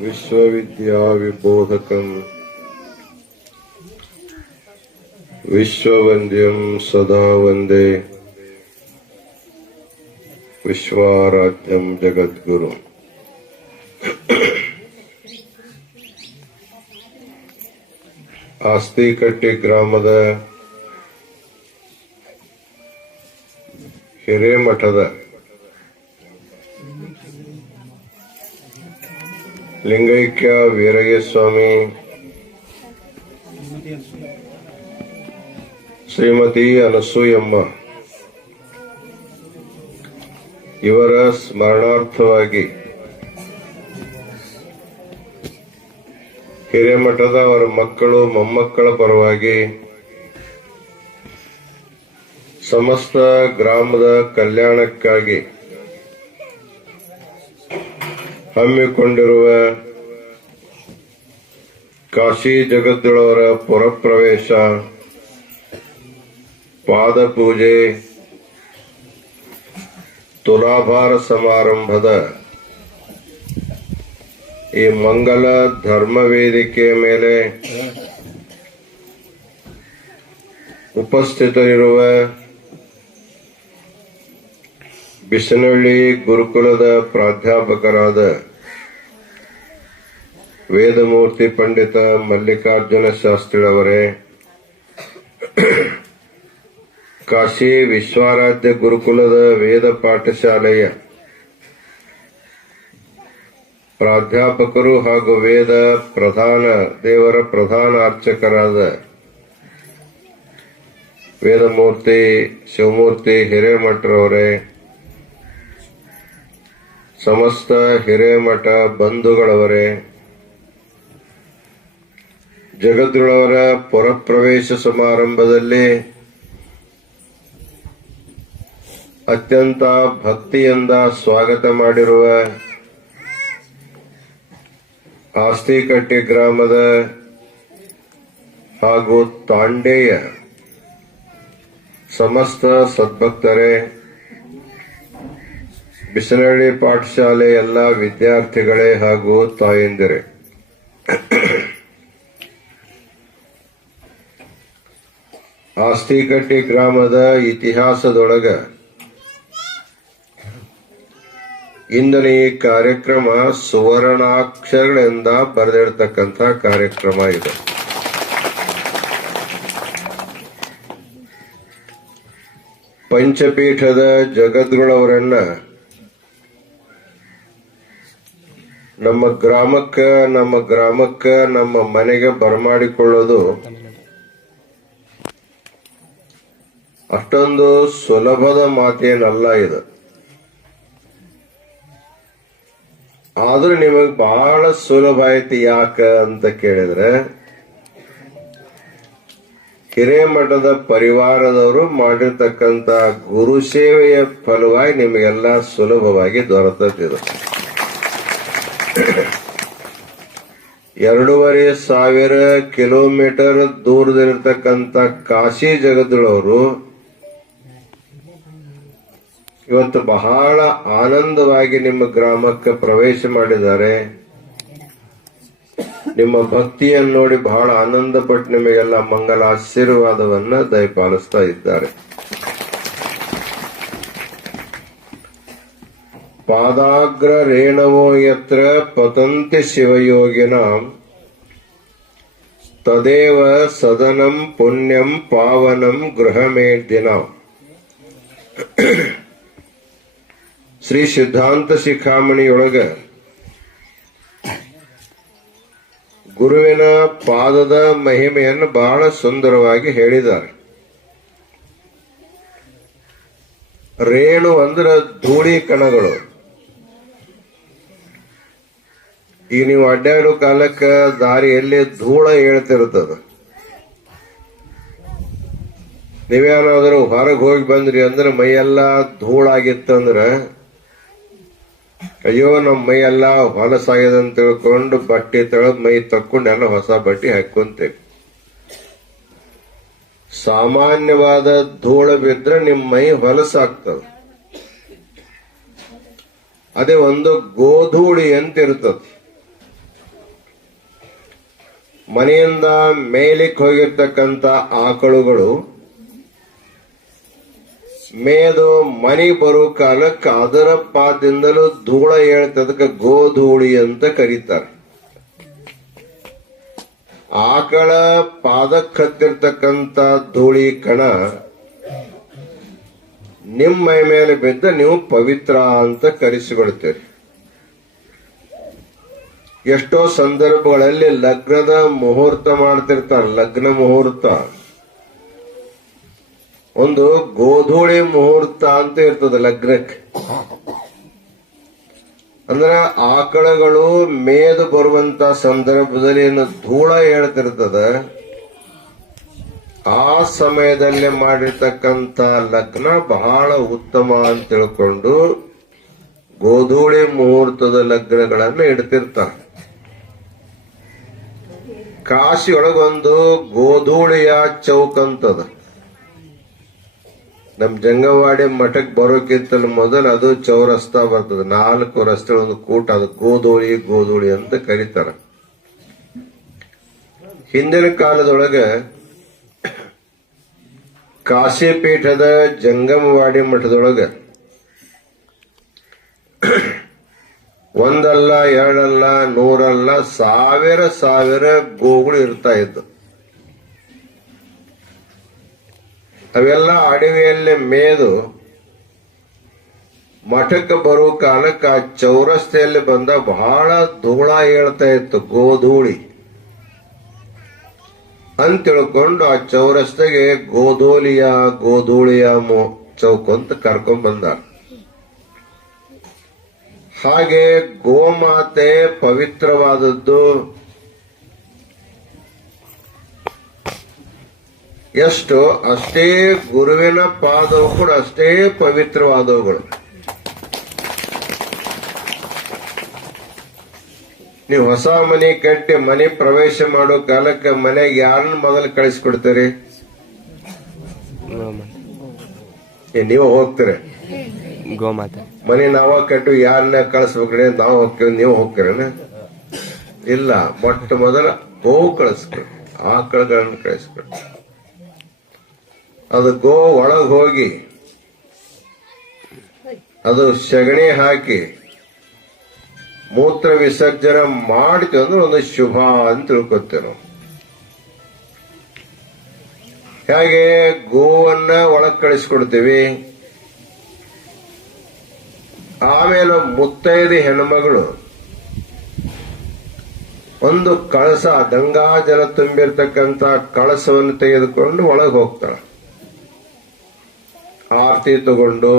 विश्वविद्याविबोधकम् विश्ववन्द्यं सदा वन्दे विश्वाराध्यं जगद्गुरुं। ಆಸ್ತಿಕಟ್ಟಿ ಗ್ರಾಮದ ಹಿರೇಮಠದ ಲಿಂಗೈಕ್ಯ ವೀರಯ್ಯ ಸ್ವಾಮಿ, ಶ್ರೀಮತಿ ಅನಸೂಯಮ್ಮ ಇವರ ಸ್ಮರಣಾರ್ಥವಾಗಿ ಹಿರೇಮಠದ ಅವರ ಮಕ್ಕಳು ಮೊಮ್ಮಕ್ಕಳ ಪರವಾಗಿ ಸಮಸ್ತ ಗ್ರಾಮದ ಕಲ್ಯಾಣಕ್ಕಾಗಿ ಹಮ್ಮಿಕೊಂಡಿರುವ ಕಾಶಿ ಜಗದ್ಗುರುವರ ಪುರಪ್ರವೇಶ, ಪಾದಪೂಜೆ, ತುಲಾಭಾರ ಸಮಾರಂಭದ ಈ ಮಂಗಲ ಧರ್ಮ ವೇದಿಕೆಯ ಮೇಲೆ ಉಪಸ್ಥಿತರಿರುವ ಬಿಸನಹಳ್ಳಿ ಗುರುಕುಲದ ಪ್ರಾಧ್ಯಾಪಕರಾದ ವೇದಮೂರ್ತಿ ಪಂಡಿತ ಮಲ್ಲಿಕಾರ್ಜುನ ಶಾಸ್ತ್ರಿಯವರೇ, ಕಾಶಿ ವಿಶ್ವಾರಾಧ್ಯ ಗುರುಕುಲದ ವೇದ ಪಾಠಶಾಲೆಯ ಪ್ರಾಧ್ಯಾಪಕರು ಹಾಗೂ ದೇವರ ಪ್ರಧಾನ ಅರ್ಚಕರಾದ ವೇದಮೂರ್ತಿ ಶಿವಮೂರ್ತಿ ಹಿರೇಮಠರವರೇ, ಸಮಸ್ತ ಹಿರೇಮಠ ಬಂಧುಗಳವರೇ, ಜಗದ್ಗುರುವರ ಪುರಪ್ರವೇಶ ಸಮಾರಂಭದಲ್ಲಿ ಅತ್ಯಂತ ಭಕ್ತಿಯಿಂದ ಸ್ವಾಗತ ಮಾಡಿರುವ ಆಸ್ತಿಕಟ್ಟಿ ಗ್ರಾಮದ ಹಾಗೂ ತಾಂಡೆಯ ಸಮಸ್ತ ಸದ್ಭಕ್ತರೇ, ಬಿಸನಹಳ್ಳಿ ಪಾಠಶಾಲೆ ಎಲ್ಲ ವಿದ್ಯಾರ್ಥಿಗಳೇ ಹಾಗೂ ತಾಯಂದಿರೇ, ಆಸ್ತಿಕಟ್ಟಿ ಗ್ರಾಮದ ಇತಿಹಾಸದೊಳಗ ಇಂದಿನ ಈ ಕಾರ್ಯಕ್ರಮ ಸುವರ್ಣಾಕ್ಷರಗಳಿಂದ ಬರೆದಿರ್ತಕ್ಕಂಥ ಕಾರ್ಯಕ್ರಮ ಇದೆ. ಪಂಚಪೀಠದ ಜಗದ್ಗುರುವರನ್ನ ನಮ್ಮ ಗ್ರಾಮಕ್ಕ ನಮ್ಮ ಮನೆಗೆ ಬರಮಾಡಿಕೊಳ್ಳೋದು ಅಷ್ಟೊಂದು ಸುಲಭದ ಮಾತೇನಲ್ಲ ಇದು. ಆದ್ರೂ ನಿಮಗ್ ಬಹಳ ಸುಲಭ ಆಯ್ತು. ಯಾಕ ಅಂತ ಕೇಳಿದ್ರೆ, ಹಿರೇಮಠದ ಪರಿವಾರದವರು ಮಾಡಿರ್ತಕ್ಕಂತ ಗುರು ಸೇವೆಯ ಫಲವಾಗಿ ನಿಮಗೆಲ್ಲ ಸುಲಭವಾಗಿ ದೊರೆತಿದೆ. 2500 ಕಿಲೋಮೀಟರ್ ದೂರದಲ್ಲಿರ್ತಕ್ಕಂಥ ಕಾಶಿ ಜಗದ್ಗುರುವರು ಇವತ್ತು ಬಹಳ ಆನಂದವಾಗಿ ನಿಮ್ಮ ಗ್ರಾಮಕ್ಕೆ ಪ್ರವೇಶ ಮಾಡಿದ್ದಾರೆ. ನಿಮ್ಮ ಭಕ್ತಿಯನ್ನು ನೋಡಿ ಬಹಳ ಆನಂದ ಪಟ್ಟು ನಿಮಗೆಲ್ಲ ಮಂಗಲ ಆಶೀರ್ವಾದವನ್ನ ದಯಪಾಲಿಸ್ತಾ ಇದ್ದಾರೆ. ಪಾದಾಗ್ರ ರೇಣವೋ ಯತ್ರ ಪತಂತಿ ಶಿವಯೋಗಿನಾಂ ತದೇವ ಸದನಂ ಪುಣ್ಯಂ ಪಾವನಂ ಗೃಹಮೇದಿನಾಂ. ಶ್ರೀ ಸಿದ್ಧಾಂತ ಶಿಖಾಮಣಿಯೊಳಗ ಗುರುವಿನ ಪಾದದ ಮಹಿಮೆಯನ್ನು ಬಹಳ ಸುಂದರವಾಗಿ ಹೇಳಿದ್ದಾರೆ. ರೇಣು ಅಂದ್ರೆ ಧೂಳಿ ಕಣಗಳು. ಈಗ ನೀವು ಅಡ್ಡಾಡೋ ಕಾಲಕ್ಕ ದಾರಿಯಲ್ಲಿ ಧೂಳ ಹೇಳ್ತಿರ್ತದ. ನೀವೇನಾದ್ರೂ ಹೊರಗೆ ಹೋಗಿ ಬಂದ್ರಿ ಅಂದ್ರೆ ಮೈಯೆಲ್ಲ ಧೂಳಾಗಿತ್ತಂದ್ರ ಅಯ್ಯೋ ನಮ್ಮ ಮೈ ಎಲ್ಲ ಹೊಲಸಾಗಿದೆ ಅಂತ ತಿಳ್ಕೊಂಡು ಬಟ್ಟೆ ತೊಳೆದು ಮೈ ತಕ್ಕೊಂಡು ಎಲ್ಲ ಹೊಸ ಬಟ್ಟೆ ಹಾಕೊಂತೇವೆ. ಸಾಮಾನ್ಯವಾದ ಧೂಳು ಬಿದ್ರೆ ನಿಮ್ಮ ಮೈ ಹೊಲಸಾಗ್ತದೆ. ಅದೇ ಒಂದು ಗೋಧೂಳಿ ಅಂತ ಇರ್ತದೆ. ಮನೆಯಿಂದ ಮೇಲಿಕ್ಕೆ ಹೋಗಿರ್ತಕ್ಕಂಥ ಆಕಳುಗಳು ಮೇದು ಮನಿ ಬರೋ ಕಾಲಕ್ಕೆ ಅದರ ಪಾದದಿಂದಲೂ ಧೂಳ ಹೇಳ್ತದಕ್ಕೆ ಗೋಧೂಳಿ ಅಂತ ಕರೀತಾರೆ. ಆಕಳ ಪಾದಕ್ಕೆ ಹತ್ತಿರ್ತಕ್ಕಂಥ ಧೂಳಿ ಕಣ ನಿಮ್ಮ ಮೈ ಮೇಲೆ ಬಿದ್ದ ನೀವು ಪವಿತ್ರ ಅಂತ ಕರೆಸಿಕೊಳ್ತೀರಿ. ಎಷ್ಟೋ ಸಂದರ್ಭಗಳಲ್ಲಿ ಲಗ್ನದ ಮುಹೂರ್ತ ಮಾಡ್ತಿರ್ತಾರೆ. ಲಗ್ನ ಮುಹೂರ್ತ ಒಂದು ಗೋಧೂಳಿ ಮುಹೂರ್ತ ಅಂತ ಇರ್ತದೆ ಲಗ್ನಕ್ಕೆ. ಅಂದ್ರೆ ಆಕಳಗಳು ಮೇದು ಬರುವಂತ ಸಂದರ್ಭದಲ್ಲಿ ಏನು ಧೂಳ ಹೇಳ್ತಿರ್ತದ, ಆ ಸಮಯದಲ್ಲಿ ಮಾಡಿರ್ತಕ್ಕಂಥ ಲಗ್ನ ಬಹಳ ಉತ್ತಮ ಅಂತ ತಿಳ್ಕೊಂಡು ಗೋಧೂಳಿ ಮುಹೂರ್ತದ ಲಗ್ನಗಳನ್ನು ಇಡ್ತಿರ್ತಾರೆ. ಕಾಶಿಯೊಳಗೊಂದು ಗೋಧೂಳಿಯ ಚೌಕ್ ಅಂತದ. ನಮ್ ಜಂಗವಾಡಿ ಮಠಕ್ಕೆ ಬರೋಕ್ಕಿಂತಲೂ ಮೊದಲು ಅದು ಚೌರಸ್ತಾ ಬರ್ತದೆ. 4 ರಸ್ತೆ ಒಂದು ಕೂಟ, ಅದು ಗೋಧೂಳಿ ಅಂತ ಕರೀತಾರ. ಹಿಂದಿನ ಕಾಲದೊಳಗೆ ಕಾಶಿಪೀಠದ ಜಂಗಮವಾಡಿ ಮಠದೊಳಗೆ ಒಂದಲ್ಲ ಎರಡಲ್ಲ ನೂರಲ್ಲ ಸಾವಿರ ಗೋಗಳು ಇರ್ತಾ ಇದ್ದು. ಅವೆಲ್ಲ ಅಡವಿಯಲ್ಲಿ ಮೇದು ಮಠಕ್ಕೆ ಬರೋ ಕಾಲಕ್ಕೆ ಆ ಚೌರಸ್ತೆಯಲ್ಲಿ ಬಂದ ಬಹಳ ಧೂಳ ಹೇಳ್ತಾ ಇತ್ತು, ಗೋಧೂಳಿ ಅಂತ ತಿಳ್ಕೊಂಡು ಆ ಚೌರಸ್ತೆಗೆ ಗೋಧೂಳಿಯ ಚೌಕ್ ಅಂತ ಕರ್ಕೊಂಡ್ ಬಂದಾರ. ಹಾಗೆ ಗೋಮಾತೆ ಪವಿತ್ರವಾದದ್ದು. ಎಷ್ಟು ಅಷ್ಟೇ ಗುರುವಿನ ಪಾದವು ಕೂಡ ಅಷ್ಟೇ ಪವಿತ್ರವಾದವುಗಳು. ನೀವು ಹೊಸ ಮನೆ ಕಟ್ಟಿ ಮನೆ ಪ್ರವೇಶ ಮಾಡೋ ಕಾಲಕ್ಕೆ ಮನೆಗೆ ಯಾರನ್ನ ಮೊದಲು ಕಳಿಸ್ಕೊಡ್ತೀರಿ? ನೀವು ಹೋಗ್ತೀರಿ? ಗೋಮಾತೆ ಮನೆ ನಾವ ಕಟ್ಟು ಯಾರನ್ನ ಕಳಿಸ್ಬೇಕ್ರಿ? ನಾವು ಹೋಗ್ತೀವಿ, ನೀವು ಹೋಗ್ತೀರೇನ? ಇಲ್ಲ, ಮೊಟ್ಟ ಮೊದಲ ಗೋ ಕಳಿಸ್ಕೊಡಿ, ಆಕಳಗಳನ್ನ ಕಳಿಸ್ಕೊಡಿ. ಅದು ಗೋ ಒಳಗ್ ಹೋಗಿ ಅದು ಸಗಣಿ ಹಾಕಿ ಮೂತ್ರ ವಿಸರ್ಜನೆ ಮಾಡ್ತೀವಿ ಅಂದ್ರೆ ಒಂದು ಶುಭ ಅಂತ ತಿಳ್ಕೊತೇವೆ ನಾವು. ಹೇಗೆ ಗೋವನ್ನ ಒಳಗ್ ಕಳಿಸ್ಕೊಡ್ತೀವಿ. ಆಮೇಲೆ ಮುತ್ತೈದೆ ಹೆಣ್ಮಗಳು ಒಂದು ಕಳಸ, ಗಂಗಾ ಜಲ ತುಂಬಿರ್ತಕ್ಕಂಥ ಕಳಸವನ್ನು ತೆಗೆದುಕೊಂಡು ಒಳಗೆ ಹೋಗ್ತಾಳೆ. ಆರತಿ ತಗೊಂಡು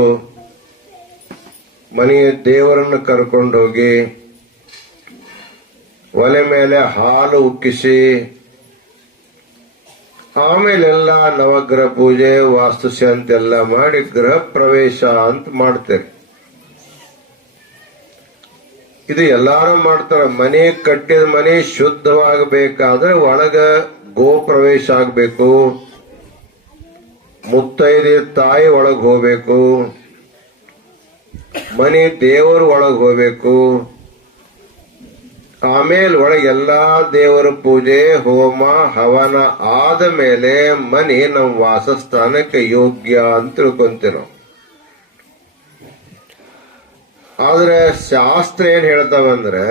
ಮನೆಯ ದೇವರನ್ನು ಕರ್ಕೊಂಡೋಗಿ ಒಲೆ ಮೇಲೆ ಹಾಲು ಉಕ್ಕಿಸಿ ಆಮೇಲೆಲ್ಲ ನವಗ್ರಹ ಪೂಜೆ, ವಾಸ್ತುಶಾಂತಿ ಎಲ್ಲ ಮಾಡಿ ಗೃಹ ಪ್ರವೇಶ ಅಂತ ಮಾಡ್ತೇವೆ. ಇದು ಎಲ್ಲಾರು ಮಾಡ್ತಾರ. ಮನೆ ಕಟ್ಟಿದ ಮನೆ ಶುದ್ಧವಾಗಬೇಕಾದ್ರೆ ಒಳಗ ಗೋ ಪ್ರವೇಶ ಆಗ್ಬೇಕು, ಮುತ್ತೈದೆ ತಾಯಿ ಒಳಗ್ ಹೋಗ್ಬೇಕು, ಮನೆ ದೇವರು ಒಳಗ್ ಹೋಗ್ಬೇಕು. ಆಮೇಲೆ ಒಳಗೆ ಎಲ್ಲಾ ದೇವರ ಪೂಜೆ ಹೋಮ ಹವನ ಆದ ಮೇಲೆ ಮನೆ ನಮ್ಮ ವಾಸಸ್ಥಾನಕ್ಕೆ ಯೋಗ್ಯ ಅಂತ ತಿಳ್ಕೊಂತೀವಿ ನಾವು. ಆದ್ರೆ ಶಾಸ್ತ್ರ ಏನ್ ಹೇಳ್ತಾವಂದ್ರೆ,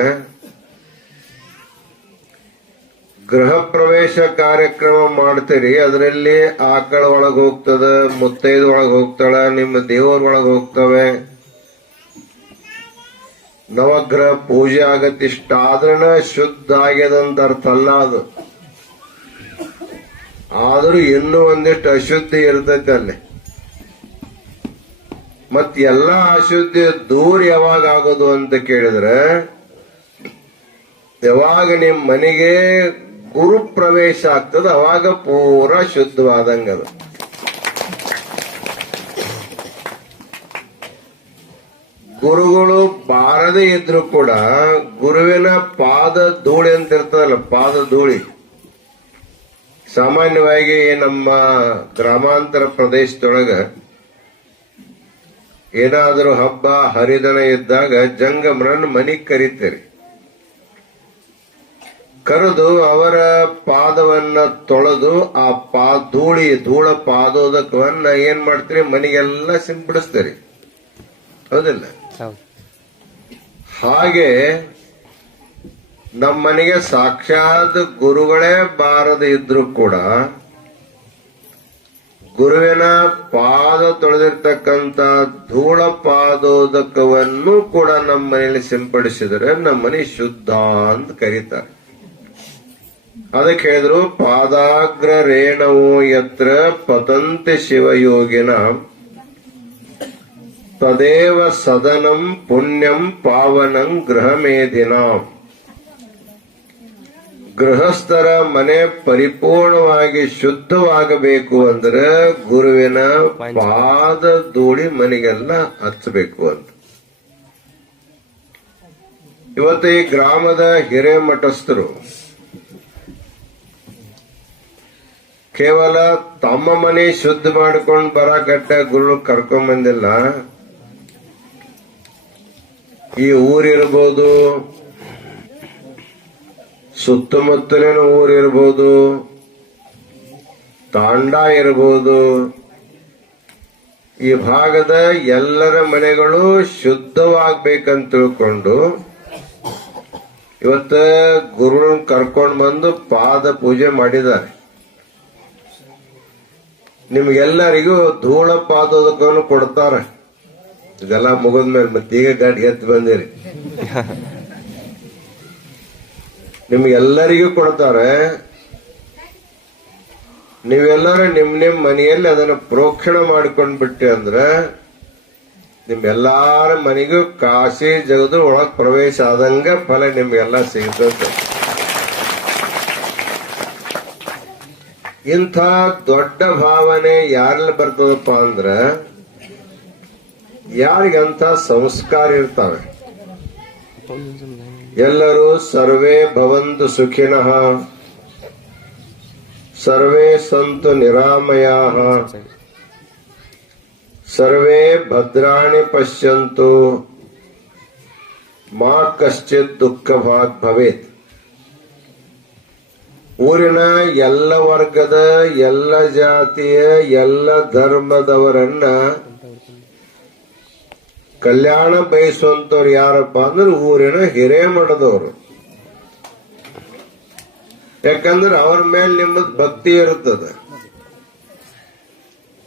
ಗೃಹ ಪ್ರವೇಶ ಕಾರ್ಯಕ್ರಮ ಮಾಡ್ತೀರಿ, ಅದರಲ್ಲಿ ಆಕಳ ಒಳಗ್ ಹೋಗ್ತದ, ಮುತ್ತೈದ ಒಳಗ್ ಹೋಗ್ತಾಳ, ನಿಮ್ಮ ದೇವರ ಒಳಗ್ ಹೋಗ್ತವೆ, ನವಗ್ರಹ ಪೂಜೆ ಆಗತ್ತಿಷ್ಟ ಆದ್ರನ ಶುದ್ಧ ಆಗ್ಯದಂತ ಅರ್ಥ ಅಲ್ಲ ಅದು. ಆದ್ರೂ ಇನ್ನೂ ಒಂದಿಷ್ಟು ಅಶುದ್ಧಿ ಇರ್ತೈತೆ ಅಲ್ಲಿ. ಮತ್ ಎಲ್ಲಾ ಅಶುದ್ಧಿ ದೂರ ಯಾವಾಗ ಆಗೋದು ಅಂತ ಕೇಳಿದ್ರೆ, ಯಾವಾಗ ನಿಮ್ ಮನೆಗೆ ಗುರು ಪ್ರವೇಶ ಆಗ್ತದ ಅವಾಗ ಪೂರಾ ಶುದ್ಧವಾದಂಗದ. ಗುರುಗಳು ಬಾರದೇ ಇದ್ರು ಕೂಡ ಗುರುವಿನ ಪಾದ ಧೂಳಿ ಅಂತ ಇರ್ತದಲ್ಲ, ಪಾದ ಧೂಳಿ ಸಾಮಾನ್ಯವಾಗಿ ನಮ್ಮ ಗ್ರಾಮಾಂತರ ಪ್ರದೇಶದೊಳಗ ಏನಾದರೂ ಹಬ್ಬ ಹರಿದನ ಇದ್ದಾಗ ಜಂಗಮರನ್ನು ಮನೆಗ್ ಕರೀತೀರಿ. ಕರೆದು ಅವರ ಪಾದವನ್ನ ತೊಳೆದು ಆ ಧೂಳ ಪಾದೋದಕವನ್ನ ಏನ್ ಮಾಡ್ತೀರಿ, ಮನೆಗೆಲ್ಲ ಸಿಂಪಡಿಸ್ತೀರಿ, ಹೌದಿಲ್ಲ? ಹಾಗೆ ನಮ್ಮ ಮನೆಗೆ ಸಾಕ್ಷಾತ್ ಗುರುಗಳೇ ಬಾರದೆ ಇದ್ರು ಕೂಡ ಗುರುವಿನ ಪಾದ ತೊಳೆದಿರ್ತಕ್ಕಂಥ ಧೂಳ ಪಾದೋದಕವನ್ನು ಕೂಡ ನಮ್ಮ ಮನೆಯಲ್ಲಿ ಸಿಂಪಡಿಸಿದರೆ ನಮ್ಮ ಮನೆ ಶುದ್ಧ ಅಂತ ಕರೀತಾರೆ. ಅದಕ್ಕೆ ಹೇಳಿದ್ರು, ಪಾದಾಗ್ರ ರೇಣವು ಯತ್ರ ಪತಂತೆ ಶಿವಯೋಗಿನ ತದೇವ ಸದನಂ ಪುಣ್ಯಂ ಪಾವನಂ ಗೃಹಮೇದಿನ. ಗೃಹಸ್ಥರ ಮನೆ ಪರಿಪೂರ್ಣವಾಗಿ ಶುದ್ಧವಾಗಬೇಕು ಅಂದ್ರೆ ಗುರುವಿನ ಪಾದ ಧೂಳಿ ಮನೆಗೆಲ್ಲ ಹಚ್ಚಬೇಕು ಅಂತ. ಇವತ್ತು ಈ ಗ್ರಾಮದ ಹಿರೇಮಠಸ್ಥರು ಕೇವಲ ತಮ್ಮ ಮನೆ ಶುದ್ಧ ಮಾಡ್ಕೊಂಡು ಬರಕಟ್ಟ ಗುರು ಕರ್ಕೊಂಡ್ ಬಂದಿಲ್ಲ. ಈ ಊರಿರ್ಬೋದು, ಸುತ್ತಮುತ್ತಲಿನ ಊರಿರ್ಬೋದು, ತಾಂಡ ಇರ್ಬೋದು, ಈ ಭಾಗದ ಎಲ್ಲರ ಮನೆಗಳು ಶುದ್ಧವಾಗ್ಬೇಕಂತ ತಿಳ್ಕೊಂಡು ಇವತ್ತ ಗುರುಗಳನ್ನ ಕರ್ಕೊಂಡು ಬಂದು ಪಾದ ಪೂಜೆ ಮಾಡಿದ್ದಾರೆ. ನಿಮ್ಗೆಲ್ಲರಿಗೂ ಧೂಳ ಪಾದೋದಕವನ್ನು ಕೊಡ್ತಾರೆ. ಇದೆಲ್ಲ ಮುಗಿದ್ಮೇಲೆ ಮತ್ತೀಗ ಗಾಡಿ ಎತ್ತು ಬಂದಿರಿ. ನಿಮ್ಗೆಲ್ಲರಿಗೂ ಕೊಡ್ತಾರೆ. ನೀವೆಲ್ಲರೂ ನಿಮ್ ಮನೆಯಲ್ಲಿ ಅದನ್ನ ಪ್ರೋಕ್ಷಣೆ ಮಾಡ್ಕೊಂಡ್ ಬಿಟ್ರಿ ಅಂದ್ರೆ ನಿಮ್ಗೆಲ್ಲಾರ ಮನೆಗೂ ಕಾಶಿ ಜಗದು ಒಳಗ್ ಪ್ರವೇಶ ಆದಂಗ ಫಲ ನಿಮ್ಗೆಲ್ಲ ಸಿಗ್ತದೆ. ಇಂಥ ದೊಡ್ಡ ಭಾವನೆ ಯಾರಲ್ಲಿ ಬರ್ತದಪ್ಪ ಅಂದ್ರ ಯಾರಿಗಂತ ಸಂಸ್ಕಾರ ಇರ್ತಾವೆ. ಎಲ್ಲರೂ ಸರ್ವೇ ಭವಂತು ಸುಖಿನಃ ಸರ್ವೇ ಸಂತು ನಿರಾಮಯಾಃ ಸರ್ವೇ ಭದ್ರಾಣಿ ಪಶ್ಯಂತು ಮಾ ಕಶ್ಚಿತ್ ದುಃಖ ಭಾಗ್ ಭವೇತ್. ಊರಿನ ಎಲ್ಲ ವರ್ಗದ, ಎಲ್ಲ ಜಾತಿಯ, ಎಲ್ಲ ಧರ್ಮದವರನ್ನ ಕಲ್ಯಾಣ ಬಯಸುವಂತವ್ರು ಯಾರಪ್ಪ ಅಂದ್ರೆ ಊರಿನ ಹಿರೇಮಠದವರು. ಯಾಕಂದ್ರೆ ಅವ್ರ ಮೇಲೆ ನಿಮ್ಮದ್ ಭಕ್ತಿ ಇರುತ್ತದೆ.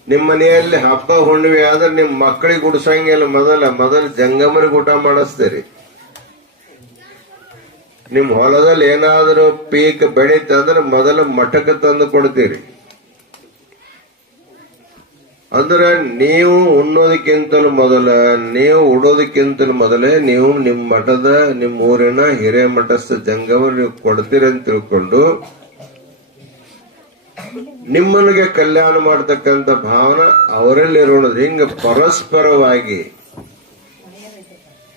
ನಿಮ್ಮ ಮನೆಯಲ್ಲಿ ಹಬ್ಬ ಹುಣ್ಣಿಮೆ ಆದ್ರೆ ನಿಮ್ ಮಕ್ಕಳಿಗೆ ಉಡ್ಸಂಗಿಲ್ಲ, ಮೊದಲ ಜಂಗಮರಿಗೆ ಊಟ ಮಾಡಿಸ್ತೀರಿ. ನಿಮ್ ಹೊಲದಲ್ಲಿ ಏನಾದ್ರೂ ಪೀಕ್ ಬೆಳೀತಂದ್ರೆ ಮೊದಲ ಮಠಕ್ಕೆ ತಂದು ಕೊಡ್ತೀರಿ. ಅಂದ್ರೆ ನೀವು ಉಣ್ಣೋದಕ್ಕಿಂತಲೂ ಮೊದಲ, ನೀವು ಉಡೋದಕ್ಕಿಂತಲೂ ಮೊದಲೇ ನೀವು ನಿಮ್ ಮಠದ, ನಿಮ್ ಊರಿನ ಹಿರೇಮಠಸ್ಥ ಜಂಗಮ ನೀವು ಕೊಡ್ತೀರಿ ಅಂತ ತಿಳ್ಕೊಂಡು ನಿಮ್ಮನಿಗೆ ಕಲ್ಯಾಣ ಮಾಡತಕ್ಕಂತ ಭಾವನೆ ಅವರಲ್ಲಿ ಇರೋಣದು. ಹಿಂಗ ಪರಸ್ಪರವಾಗಿ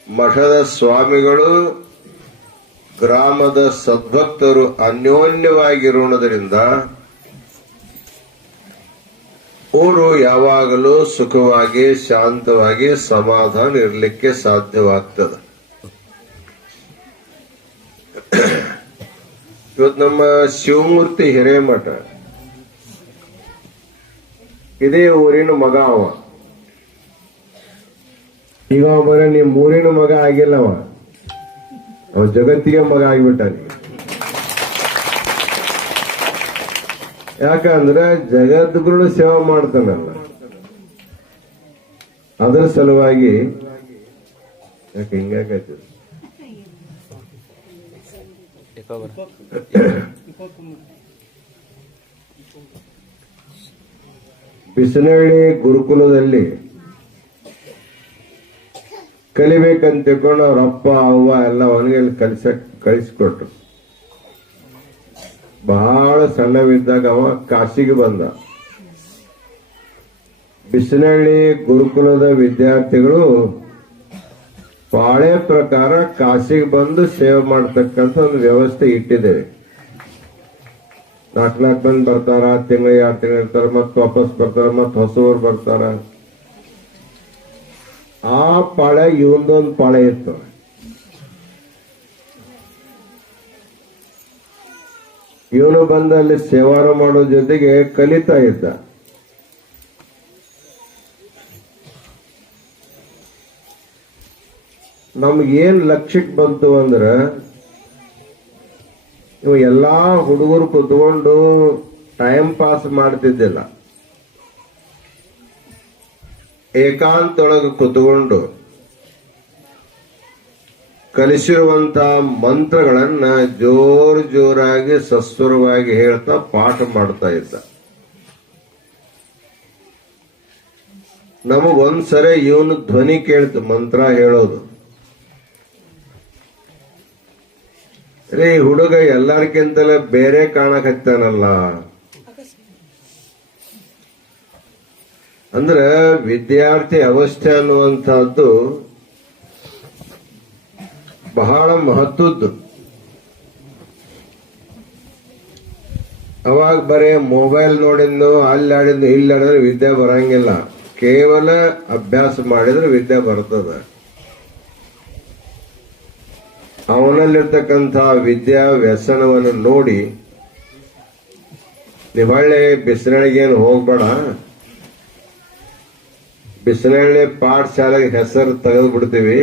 ಮಠದ ಸ್ವಾಮಿಗಳು, ಗ್ರಾಮದ ಸದ್ಭಕ್ತರು ಅನ್ಯೋನ್ಯವಾಗಿರೋಣದ್ರಿಂದ ಊರು ಯಾವಾಗಲೂ ಸುಖವಾಗಿ, ಶಾಂತವಾಗಿ, ಸಮಾಧಾನ ಇರಲಿಕ್ಕೆ ಸಾಧ್ಯವಾಗ್ತದೆ. ಇವತ್ತು ನಮ್ಮ ಶಿವಮೂರ್ತಿ ಹಿರೇಮಠ ಇದೇ ಊರಿನ ಮಗ. ಈಗ ಬರ ನಿಮ್ ಊರಿನ ಮಗ ಆಗಿಲ್ಲವ, ಅವ ಜಗತ್ತಿಗೆ ಮಗ ಆಗಿಬಿಟ್ಟಾನೆ. ಯಾಕಂದ್ರೆ ಜಗದ್ಗುರು ಸೇವೆ ಮಾಡ್ತಾನಲ್ಲ, ಅದರ ಸಲುವಾಗಿ. ಯಾಕೆ ಹಿಂಗಾಕೈತಿ? ಬಿಸನಹಳ್ಳಿ ಗುರುಕುಲದಲ್ಲಿ ಕಲಿಬೇಕಂತ ತಿಳ್ಕೊಂಡು ಅವ್ರ ಅಪ್ಪ ಅವ್ವ ಎಲ್ಲ ಅವನಿಗೆ ಕಳಿಸ್ಕೊಟ್ರು. ಬಹಳ ಸಣ್ಣವಿದ್ದಾಗ ಅವ ಕಾಶಿಗೆ ಬಂದ. ಬಿಸನಹಳ್ಳಿ ಗುರುಕುಲದ ವಿದ್ಯಾರ್ಥಿಗಳು ಪಾಳೆ ಪ್ರಕಾರ ಕಾಶಿಗೆ ಬಂದು ಸೇವೆ ಮಾಡತಕ್ಕಂಥ ಒಂದು ವ್ಯವಸ್ಥೆ ಇಟ್ಟಿದ್ದೇವೆ. 4 ಬಂದು ಬರ್ತಾರ, ತಿಂಗಳು 2 ತಿಂಗಳು ಇರ್ತಾರ, ಮತ್ತೆ ವಾಪಸ್ ಬರ್ತಾರ, ಮತ್ತೆ ಹೊಸವರು ಬರ್ತಾರ. ಆ ಪಾಳೆ ಇವೊಂದೊಂದು ಪಾಳೆ ಇತ್ತು. ಇವನು ಬಂದ ಅಲ್ಲಿ ಸೇವಾರ ಮಾಡೋ ಜೊತೆಗೆ ಕಲಿತಾ ಇದ್ದ. ನಮ್ಗೇನ್ ಲಕ್ಷ್ಯಕ್ಕೆ ಬಂತು ಅಂದ್ರ, ಇವ ಎಲ್ಲಾ ಹುಡುಗರು ಕುತ್ಕೊಂಡು ಟೈಮ್ ಪಾಸ್ ಮಾಡ್ತಿದ್ದಿಲ್ಲ, ಏಕಾಂತೊಳಗೆ ಕುತ್ಕೊಂಡು ಕಲಿಸಿರುವಂತ ಮಂತ್ರಗಳನ್ನ ಜೋರಾಗಿ ಸಸ್ವರವಾಗಿ ಹೇಳ್ತಾ ಪಾಠ ಮಾಡ್ತಾ ಇದ್ದ. ನಮಗೊಂದ್ಸರಿ ಇವನು ಧ್ವನಿ ಕೇಳ್ತು ಮಂತ್ರ ಹೇಳೋದು. ಈ ಹುಡುಗ ಎಲ್ಲಾರ್ಕಿಂತಲೇ ಬೇರೆ ಕಾಣಕತ್ತಾನಲ್ಲ ಅಂದ್ರೆ ವಿದ್ಯಾರ್ಥಿ ಅವಸ್ಥೆ ಅನ್ನುವಂಥದ್ದು ಬಹಳ ಮಹತ್ವದ್ದು. ಅವಾಗ ಬರೀ ಮೊಬೈಲ್ ನೋಡಿದ್ನು, ಅಲ್ಲಿ ಆಡಿದ್ನು, ಇಲ್ಲಿ ಆಡಿದ್ರೆ ವಿದ್ಯೆ ಬರಂಗಿಲ್ಲ. ಕೇವಲ ಅಭ್ಯಾಸ ಮಾಡಿದ್ರೆ ವಿದ್ಯೆ ಬರ್ತದ. ಅವನಲ್ಲಿರ್ತಕ್ಕಂಥ ವಿದ್ಯಾ ವ್ಯಸನವನ್ನು ನೋಡಿ ನಿವಳ್ಳಿ ಬಿಸಿನಳ್ಳಿಗೇನು ಹೋಗ್ಬೇಡ, ಬಿಸಿನಳ್ಳಿ ಪಾಠಶಾಲೆಗೆ ಹೆಸರು ತೆಗೆದು ಬಿಡ್ತೀವಿ,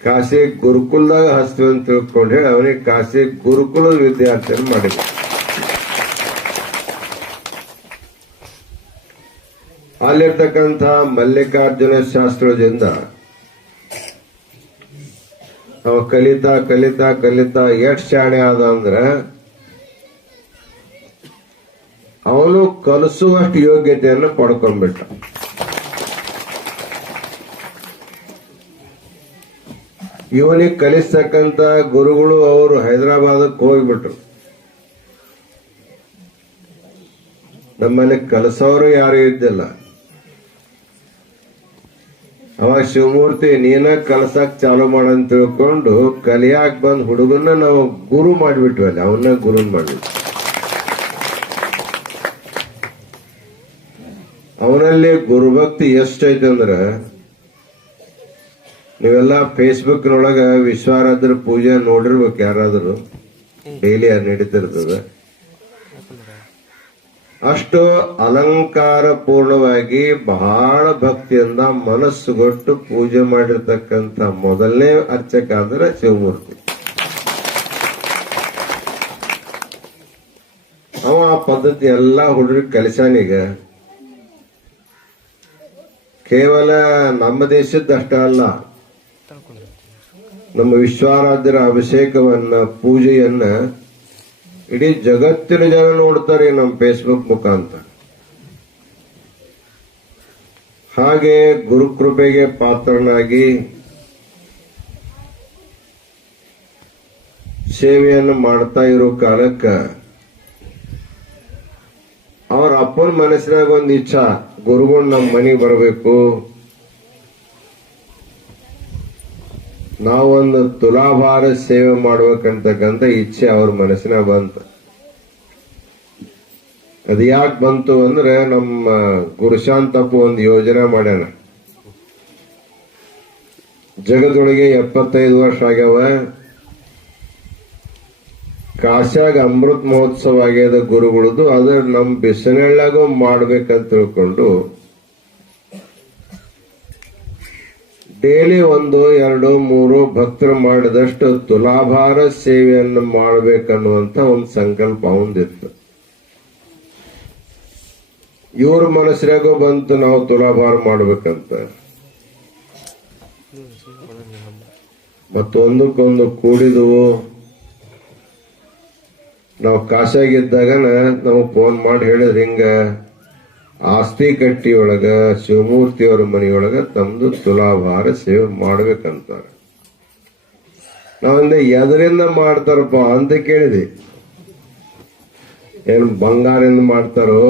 ಕಾಶಿ ಗುರುಕುಲದಾಗ ಹಚ್ತೀವಿ ಅಂತ ತಿಳ್ಕೊಂಡು ಹೇಳಿ ಅವನಿಗೆ ಕಾಶಿ ಗುರುಕುಲದ ವಿದ್ಯಾರ್ಥಿಯನ್ನು ಮಾಡಿದ. ಅಲ್ಲಿರ್ತಕ್ಕಂಥ ಮಲ್ಲಿಕಾರ್ಜುನ ಶಾಸ್ತ್ರದಿಂದ ಅವ ಕಲಿತಾ ಕಲಿತಾ ಕಲಿತಾ ಎಷ್ಟು ಶಾಣೆ ಆದ ಅಂದ್ರ ಅವನು ಕಲಿಸುವಷ್ಟು ಯೋಗ್ಯತೆಯನ್ನು ಪಡ್ಕೊಂಡ್ಬಿಟ್ಟ. ಇವನಿಗೆ ಕಲಿಸ್ತಕ್ಕಂತ ಗುರುಗಳು ಅವರು ಹೈದರಾಬಾದಕ್ಕೆ ಹೋಗ್ಬಿಟ್ರು. ನಮ್ಮಲ್ಲಿ ಕಲಿಸೋರು ಯಾರು ಇದ್ದಿಲ್ಲ. ಅವಾಗ ಶಿವಮೂರ್ತಿ ನೀನ ಕಲಸಕ್ ಚಾಲು ಮಾಡಂತ ತಿಳ್ಕೊಂಡು ಕಲಿಯಾಕ್ ಬಂದ್ ಹುಡುಗನ್ನ ನಾವು ಗುರು ಮಾಡಿಬಿಟ್ವಲ್ಲ, ಅವನ್ನ ಗುರು ಮಾಡ್ಬಿಟ್ವಿ. ಅವನಲ್ಲಿ ಗುರುಭಕ್ತಿ ಎಷ್ಟೈತೆ ಅಂದ್ರ, ನೀವೆಲ್ಲ ಫೇಸ್ಬುಕ್ ನೊಳಗ ವಿಶ್ವಾರಾಧ್ರ ಪೂಜೆ ನೋಡಿರ್ಬೇಕು, ಯಾರಾದ್ರೂ ಡೈಲಿ ನಡೀತಿರ್ತದ. ಅಷ್ಟು ಅಲಂಕಾರ ಪೂರ್ಣವಾಗಿ ಬಹಳ ಭಕ್ತಿಯಿಂದ ಮನಸ್ಸುಗೊಟ್ಟು ಪೂಜೆ ಮಾಡಿರ್ತಕ್ಕಂಥ ಮೊದಲನೇ ಅರ್ಚಕ ಅಂದ್ರೆ ಶಿವಮೂರ್ತಿ. ಅವ ಆ ಪದ್ಧತಿ ಎಲ್ಲಾ ಹುಡುಗರಿಗೆ ಕಲಿಸಾನೀಗ. ಕೇವಲ ನಮ್ಮ ದೇಶದ್ದಷ್ಟ ಅಲ್ಲ, ನಮ್ಮ ವಿಶ್ವಾರಾಧ್ಯರ ಅಭಿಷೇಕವನ್ನ ಪೂಜೆಯನ್ನ ಇಡೀ ಜಗತ್ತಿನ ಜನ ನೋಡ್ತಾರೆ ನಮ್ಮ ಫೇಸ್ಬುಕ್ ಮುಖಾಂತರ. ಹಾಗೆ ಗುರುಕೃಪೆಗೆ ಪಾತ್ರನಾಗಿ ಸೇವೆಯನ್ನು ಮಾಡ್ತಾ ಇರೋ ಕಾಲಕ್ಕ ಅವ್ರ ಅಪ್ಪನ ಮನಸ್ಸಿನಾಗ ಒಂದು ಇಚ್ಛಾ, ಗುರುಗಳು ನಮ್ಮ ಮನೆಗೆ ಬರಬೇಕು, ನಾವೊಂದು ತುಲಾಭಾರ ಸೇವೆ ಮಾಡ್ಬೇಕಂತಕ್ಕಂಥ ಇಚ್ಛೆ ಅವ್ರ ಮನಸ್ಸಿನಾಗ ಬಂತು. ಅದು ಯಾಕೆ ಬಂತು ಅಂದ್ರೆ, ನಮ್ಮ ಗುರುಶಾಂತಪ್ಪ ಒಂದು ಯೋಜನೆ ಮಾಡ್ಯಾನ. ಜಗದೊಳಗೆ 75 ವರ್ಷ ಆಗ್ಯಾವ, ಕಾಶ್ಯಾಗ ಅಮೃತ್ ಮಹೋತ್ಸವ ಆಗ್ಯದ ಗುರುಗಳದು, ಅದ್ರ ನಮ್ ಬಿಸಿನಳ್ಳಾಗೂ ಮಾಡ್ಬೇಕಂತ ತಿಳ್ಕೊಂಡು ಡೈಲಿ 1, 2, 3 ಭಕ್ತರು ಮಾಡಿದಷ್ಟು ತುಲಾಭಾರ ಸೇವೆಯನ್ನು ಮಾಡಬೇಕನ್ನುವಂತ ಒಂದು ಸಂಕಲ್ಪ ಅವಂದಿತ್ತು. ಇವ್ರ ಮನಸ್ಸಿನಾಗೂ ಬಂತು ನಾವು ತುಲಾಭಾರ ಮಾಡ್ಬೇಕಂತ. ಮತ್ತೊಂದಕ್ಕೊಂದು ಕೂಡಿದ್ವು. ನಾವು ಕಾಶಾಗಿದ್ದಾಗ ನಮಗ್ ಫೋನ್ ಮಾಡಿ ಹೇಳಿದ್ರಿ, ಹಿಂಗ ಆಸ್ತಿ ಕಟ್ಟಿ ಒಳಗ ಶಿವಮೂರ್ತಿಯವರ ಮನೆಯೊಳಗ ತಮ್ದು ತುಲಾಭಾರ ಸೇವೆ ಮಾಡ್ಬೇಕಂತಾರೆ. ನಾವಂದೆ ಎದರಿಂದ ಮಾಡ್ತಾರಪ್ಪ ಅಂತ ಕೇಳಿದ್ವಿ. ಏನ್ ಬಂಗಾರದಿಂದ ಮಾಡ್ತಾರೋ,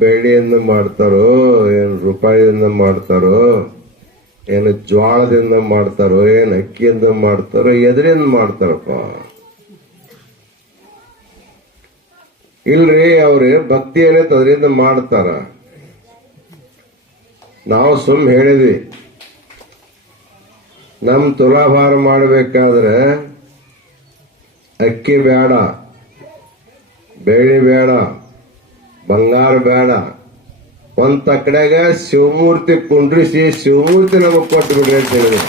ಬೆಳ್ಳಿಯಿಂದ ಮಾಡ್ತಾರೋ, ಏನ್ ರೂಪಾಯಿಯಿಂದ ಮಾಡ್ತಾರೋ, ಏನು ಜ್ವಾಳದಿಂದ ಮಾಡ್ತಾರೋ, ಏನ್ ಅಕ್ಕಿಯಿಂದ ಮಾಡ್ತಾರೋ, ಎದರಿಂದ ಮಾಡ್ತಾರಪ್ಪ? ಇಲ್ರಿ, ಅವ್ರಿ ಭಕ್ತಿ ಏನೈತೆ ಅದರಿಂದ ಮಾಡ್ತಾರ. ನಾವು ಸುಮ್ ಹೇಳಿದ್ವಿ, ನಮ್ ತುಲಾಭಾರ ಮಾಡಬೇಕಾದ್ರೆ ಅಕ್ಕಿ ಬೇಡ, ಬೆಳ್ಳಿ ಬೇಡ, ಬಂಗಾರ ಬೇಡ, ಒಂದ್ ತಕ್ಕಡ್ಯಾಗ ಶಿವಮೂರ್ತಿ ಕುಂಡ್ರಿಸಿ ಶಿವಮೂರ್ತಿ ನಮಗ್ ಕೊಟ್ಟು ಬಿಡ್ರಿ ಅಂತ ಹೇಳಿದ್ರು.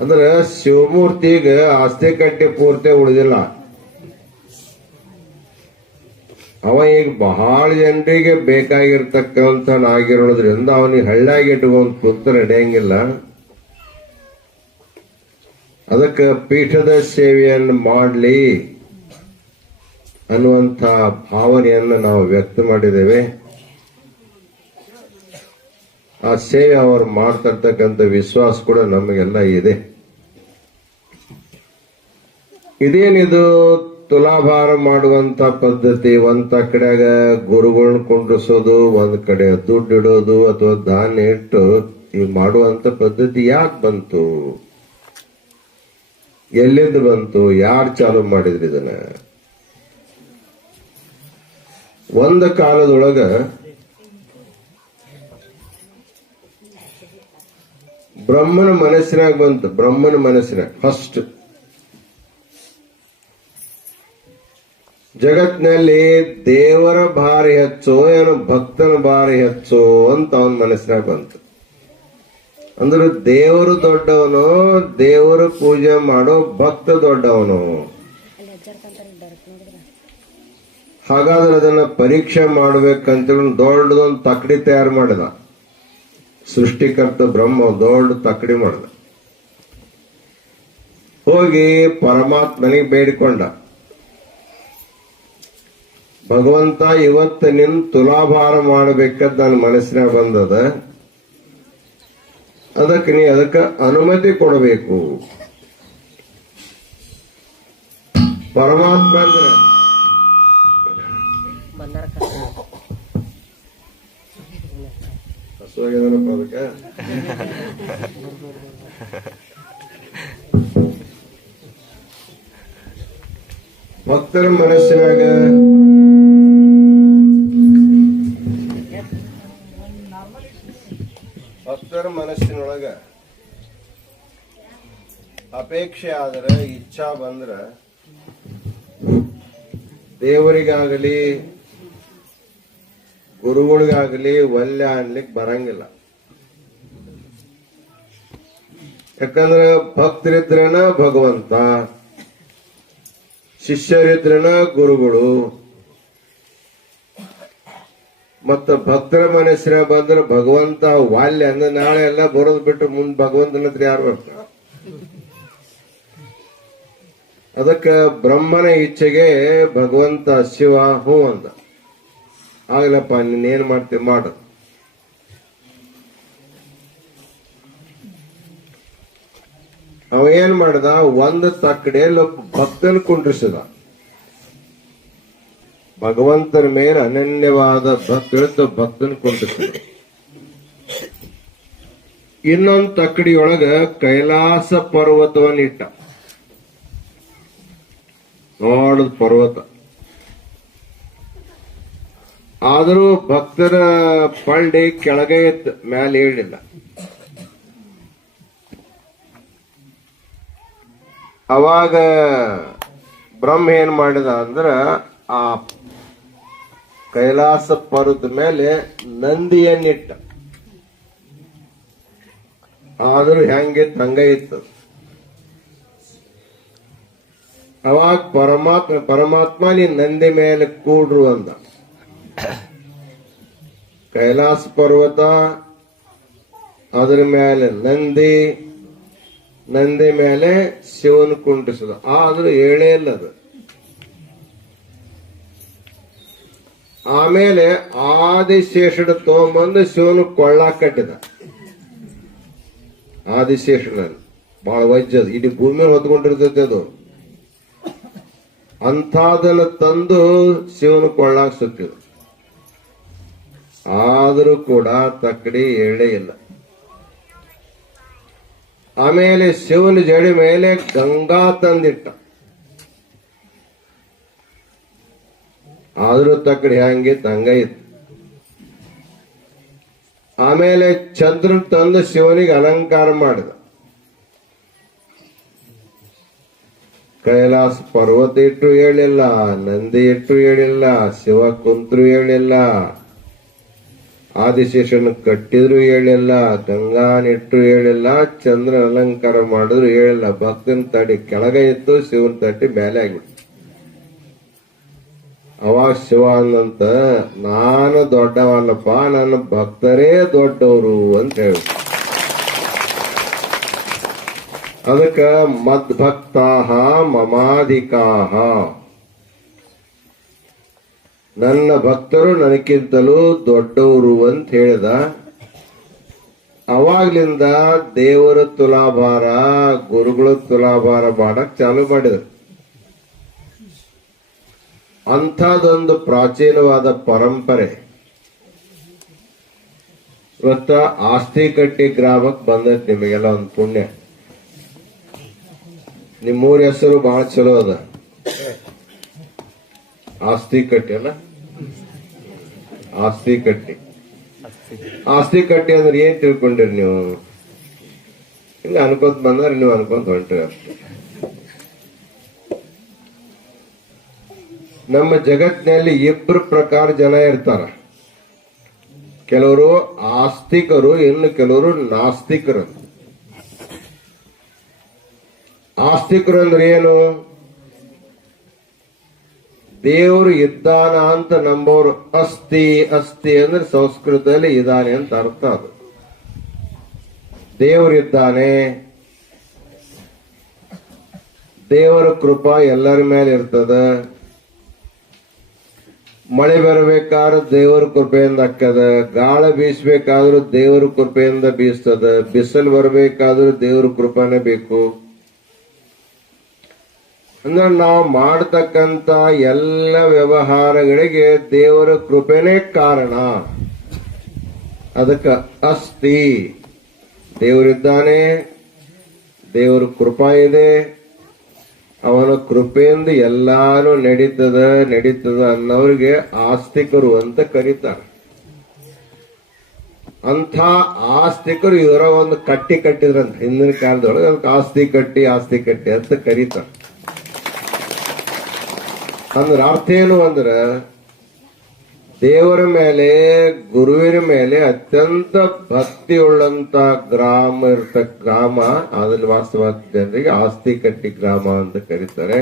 ಅಂದ್ರೆ ಶಿವಮೂರ್ತಿಗ ಆಸ್ತಿ ಕಟ್ಟಿ ಪೂರ್ತಿ ಉಳಿದಿಲ್ಲ. ಅವ ಈಗ ಬಹಳ ಜನರಿಗೆ ಬೇಕಾಗಿರ್ತಕ್ಕಂಥ ಆಗಿರೋದ್ರಿಂದ ಅವನಿಗೆ ಹಳ್ಳ್ಯಾಗ ಇಟ್ಕೊಂಡ್ ಕೂತು ನಡೆಯಂಗಿಲ್ಲ. ಅದಕ್ಕೆ ಪೀಠದ ಸೇವೆಯನ್ನು ಮಾಡಲಿ ಅನ್ನುವಂಥ ಭಾವನೆಯನ್ನು ನಾವು ವ್ಯಕ್ತ ಮಾಡಿದ್ದೇವೆ. ಆ ಸೇವೆ ಅವರು ಮಾಡ್ತಿರ್ತಕ್ಕಂಥ ವಿಶ್ವಾಸ ಕೂಡ ನಮಗೆಲ್ಲ ಇದೆ. ಇದೇನಿದು ತುಲಾಭಾರ ಮಾಡುವಂತ ಪದ್ಧತಿ? ಒಂದ್ ಕಡೆಯಾಗ ಗುರುಗಳನ್ನ ಕುಂಡ್ರಿಸೋದು, ಒಂದ್ ಕಡೆ ದುಡ್ಡು ಇಡೋದು ಅಥವಾ ಧಾನ್ಯ ಇಟ್ಟು ಈ ಮಾಡುವಂತ ಪದ್ಧತಿ ಯಾಕೆ ಬಂತು? ಎಲ್ಲಿಂದ ಬಂತು? ಯಾರು ಚಾಲು ಮಾಡಿದ್ರಿ ಇದನ್ನ? ಒಂದು ಕಾಲದೊಳಗ ಬ್ರಹ್ಮನ ಮನಸ್ಸಿನಾಗ ಬಂತು. ಬ್ರಹ್ಮನ ಮನಸ್ಸಿನಾಗ ಫಸ್ಟ್ ಜಗತ್ನಲ್ಲಿ ದೇವರ ಭಾರಿ ಹೆಚ್ಚೋ ಏನೋ ಭಕ್ತನ ಭಾರಿ ಹೆಚ್ಚೋ ಅಂತ ಅವನ ಮನಸ್ಸಿನಾಗ ಬಂತು. ಅಂದ್ರೆ ದೇವರು ದೊಡ್ಡವನು, ದೇವರು ಪೂಜೆ ಮಾಡೋ ಭಕ್ತ ದೊಡ್ಡವನು. ಹಾಗಾದ್ರೆ ಅದನ್ನ ಪರೀಕ್ಷೆ ಮಾಡ್ಬೇಕಂತೇಳಿ ದೊಡ್ಡದೊಂದು ತಕ್ಕಡಿ ತಯಾರು ಮಾಡಿದ. ಸೃಷ್ಟಿಕರ್ತ ಬ್ರಹ್ಮ ದೊಡ್ಡ ತಕ್ಕಡಿ ಮಾಡಿದ. ಹೋಗಿ ಪರಮಾತ್ಮನಿಗೆ ಬೇಡಿಕೊಂಡ, ಭಗವಂತ ಇವತ್ತು ನಿನ್ ತುಲಾಭಾರ ಮಾಡಬೇಕಂತ ನನ್ನ ಮನಸ್ಸಿನಾಗ ಬಂದದ, ಅದಕ್ಕೆ ನೀ ಅದಕ್ಕೆ ಅನುಮತಿ ಕೊಡಬೇಕು. ಪರಮಾತ್ಮ ಅಂದ್ರೆ ಹಸುವಾಗ್ಯದನಪ್ಪ ಅದಕ್ಕೆ. ಭಕ್ತರ ಮನಸ್ಸಿನಾಗ ಮನಸ್ಸಿನೊಳಗ ಅಪೇಕ್ಷೆ ಆದ್ರೆ, ಇಚ್ಛಾ ಬಂದ್ರ ದೇವರಿಗಾಗಲಿ ಗುರುಗಳಿಗಾಗಲಿ ವಲ್ಯ ಅನ್ಲಿಕ್ಕೆ ಬರಂಗಿಲ್ಲ. ಯಾಕಂದ್ರೆ ಭಕ್ತರಿದ್ರನ ಭಗವಂತ, ಶಿಷ್ಯರಿದ್ರನ ಗುರುಗಳು. ಮತ್ತ ಭಕ್ತರ ಮನಸ್ಸಿನ ಬಂದ್ರೆ ಭಗವಂತ ವಾಲ್ಯ ಅಂದ್ರೆ ನಾಳೆ ಎಲ್ಲ ಬರೋದು ಬಿಟ್ಟು ಮುಂದೆ ಭಗವಂತನ ಹತ್ರ ಯಾರು ಬರ್ತಾರೆ? ಅದಕ್ಕೆ ಬ್ರಹ್ಮನ ಇಚ್ಛೆಗೆ ಭಗವಂತ ಶಿವ ಹೂ ಅಂದ. ಆಗ್ಲಪ್ಪ ನೀನೇನ್ ಮಾಡ್ತೀವಿ ಮಾಡು. ಅವ ಏನ್ ಮಾಡ್ದ? ಒಂದು ತಕ್ಕಡೆಯಲ್ಲಿ ಭಕ್ತನ ಕುಂಡ್ರಿಸಿದ. ಭಗವಂತನ ಮೇಲೆ ಅನನ್ಯವಾದ ಭಕ್ತನ ಕುಂಡ್ರಿಸಿದ. ಇನ್ನೊಂದು ತಕ್ಕಡಿಯೊಳಗ ಕೈಲಾಸ ಪರ್ವತವನ್ನು ಇಟ್ಟ. ನೋಡದ್ ಪರ್ವತ. ಆದರೂ ಭಕ್ತರ ಪಳ್ಳಿ ಕೆಳಗೆ ಇತ್ತು, ಮೇಲೆ ಹೇಳಿಲ್ಲ. ಅವಾಗ ಬ್ರಹ್ಮ ಏನ್ ಮಾಡಿದ ಅಂದ್ರ ಆ ಕೈಲಾಸ ಪರ್ವತದ ಮೇಲೆ ನಂದಿಯನ್ನಿಟ್ಟ. ಆದ್ರೂ ಹೆಂಗಿತ್ತು ಹಂಗ ಇತ್ತು. ಅವಾಗ ಪರಮಾತ್ಮ ನೀನ್ ನಂದಿ ಮೇಲೆ ಕೂಡ್ರು ಅಂದ. ಕೈಲಾಸ ಪರ್ವತ, ಅದ್ರ ಮೇಲೆ ನಂದಿ ಮೇಲೆ ಶಿವನ ಕುಂಡಿಸದ. ಆದ್ರೂ ಹೇಳೇ ಇಲ್ಲ ಅದು. ಆಮೇಲೆ ಆದಿಶೇಷನ ತಗೊಂಬಂದು ಶಿವನ ಕೊಳ್ಳಾಕ ಕಟ್ಟಿದ. ಆದಿಶೇಷನಲ್ಲಿ ಬಹಳ ವಜ್ಜದ, ಇಡೀ ಭೂಮಿ ಹೊತ್ಕೊಂಡಿರ್ತೈತೆ ಅದು. ಅಂಥದನ್ನ ತಂದು ಶಿವನ ಕೊಳ್ಳಾಕ ಸುತ್ತಿದ. ಆದರೂ ಕೂಡ ತಕ್ಕಡಿ ಎಳೆ ಇಲ್ಲ. ಆಮೇಲೆ ಶಿವನ ಜಡಿ ಮೇಲೆ ಗಂಗಾ ತಂದಿಟ್ಟ. ಆದ್ರೂ ತಕ್ಕಡಿ ಹಂಗಿತ್ತು ಹಂಗ ಇತ್ತು. ಆಮೇಲೆ ಚಂದ್ರನ್ ತಂದು ಶಿವನಿಗೆ ಅಲಂಕಾರ ಮಾಡಿದ. ಕೈಲಾಸ ಪರ್ವತ ಇಟ್ಟು ಹೇಳಿಲ್ಲ, ನಂದಿ ಇಟ್ಟು ಹೇಳಿಲ್ಲ, ಶಿವ ಕುಂತ್ರು ಹೇಳಿಲ್ಲ, ಆದಿಶೇಷನ ಕಟ್ಟಿದ್ರು ಹೇಳಿಲ್ಲ, ಗಂಗಾನಿಟ್ಟು ಹೇಳಿಲ್ಲ, ಚಂದ್ರ ಅಲಂಕಾರ ಮಾಡಿದ್ರು ಹೇಳಿಲ್ಲ. ಭಕ್ತನ ತಡಿ ಕೆಳಗೆ ಇತ್ತು, ಶಿವನ ತಟ್ಟಿ ಮೇಲೆ ಆಗ್ಬಿಟ್ಟು. ಅವಾಗ ಶಿವ ಅಂದಂತ, ನಾನು ದೊಡ್ಡವಲ್ಲಪ್ಪ, ನನ್ನ ಭಕ್ತರೇ ದೊಡ್ಡವರು ಅಂತ ಹೇಳಿ. ಅದಕ್ಕ ಮದ್ಭಕ್ತಾಹ ಮಮಾಧಿಕಾಹ, ನನ್ನ ಭಕ್ತರು ನನಗಿಂತಲೂ ದೊಡ್ಡವರು ಅಂತ ಹೇಳಿದ. ಅವಾಗ್ಲಿಂದ ದೇವರ ತುಲಾಭಾರ, ಗುರುಗಳು ತುಲಾಭಾರ ಮಾಡಕ್ ಚಾಲು ಮಾಡಿದ್ರು. ಅಂಥದೊಂದು ಪ್ರಾಚೀನವಾದ ಪರಂಪರೆ ಇವತ್ತ ಆಸ್ತಿಕಟ್ಟಿ ಗ್ರಾಮಕ್ಕೆ ಬಂದೈತಿ. ನಿಮಗೆಲ್ಲ ಒಂದು ಪುಣ್ಯ. ನಿಮ್ಮೂರ ಹೆಸರು ಬಹಳ ಚಲೋ ಅದ, ಆಸ್ತಿಕಟ್ಟಿ ಅಲ್ಲ? ಆಸ್ತಿಕಟ್ಟಿ. ಆಸ್ತಿಕಟ್ಟಿ ಅಂದ್ರೆ ಏನ್ ತಿಳ್ಕೊಂಡಿರಿ ನೀವು? ಹಿಂಗ ಅನ್ಕೊಂತ ಬಂದ್ರೆ ನೀವು ಅನ್ಕೊಂತ ಹೊಂಟ್ರಿ ಅಷ್ಟೇ. ನಮ್ಮ ಜಗತ್ತಿನಲ್ಲಿ ಇಬ್ಬರು ಪ್ರಕಾರ ಜನ ಇರ್ತಾರ. ಕೆಲವರು ಆಸ್ತಿಕರು, ಇನ್ನು ಕೆಲವರು ನಾಸ್ತಿಕರು. ಆಸ್ತಿಕರು ಅಂದ್ರೆ ಏನು? ದೇವರು ಇದ್ದಾನ ಅಂತ ನಂಬೋರು. ಅಸ್ತಿ ಅಸ್ತಿ ಅಂದ್ರೆ ಸಂಸ್ಕೃತದಲ್ಲಿ ಇದ್ದಾನೆ ಅಂತ ಅರ್ಥ. ಅದು ದೇವರಿದ್ದಾನೆ, ದೇವರ ಕೃಪಾ ಎಲ್ಲರ ಮೇಲೆ ಇರ್ತದ. ಮಳೆ ಬರಬೇಕಾದ್ರೂ ದೇವರ ಕೃಪೆಯಿಂದ ಅಕ್ಕದ, ಗಾಳ ಬೀಸಬೇಕಾದ್ರೂ ದೇವರ ಕೃಪೆಯಿಂದ ಬೀಸ್ತದ, ಬಿಸಿಲು ಬರಬೇಕಾದ್ರೂ ದೇವರ ಕೃಪಾನೇ ಬೇಕು. ಅಂದ್ರೆ ನಾವು ಮಾಡತಕ್ಕಂತ ಎಲ್ಲ ವ್ಯವಹಾರಗಳಿಗೆ ದೇವರ ಕೃಪೆನೇ ಕಾರಣ. ಅದಕ್ಕೆ ಅಸ್ತಿ, ದೇವರಿದ್ದಾನೆ, ದೇವರ ಕೃಪಾ ಇದೆ, ಅವನ ಕೃಪೆಯಿಂದ ಎಲ್ಲಾನು ನಡೀತದ ಅನ್ನೋರಿಗೆ ಆಸ್ತಿಕರು ಅಂತ ಕರೀತಾರೆ. ಅಂಥ ಆಸ್ತಿಕರು ಇವರ ಒಂದು ಕಟ್ಟಿ ಕಟ್ಟಿದ್ರಂತ ಹಿಂದಿನ ಕಾಲದೊಳಗೆ. ಅದಕ್ಕೆ ಆಸ್ತಿ ಕಟ್ಟಿ ಅಂತ ಕರೀತಾರೆ. ಅಂದ್ರ ಅರ್ಥ ಏನು ಅಂದ್ರ, ದೇವರ ಮೇಲೆ, ಗುರುವಿನ ಮೇಲೆ ಅತ್ಯಂತ ಭಕ್ತಿ ಉಳ್ಳಂತ ಗ್ರಾಮ ಗ್ರಾಮ ಅದ್ರಲ್ಲಿ ವಾಸ್ತವಾದ ಜನರಿಗೆ ಆಸ್ತಿಕಟ್ಟಿ ಗ್ರಾಮ ಅಂತ ಕರೀತಾರೆ.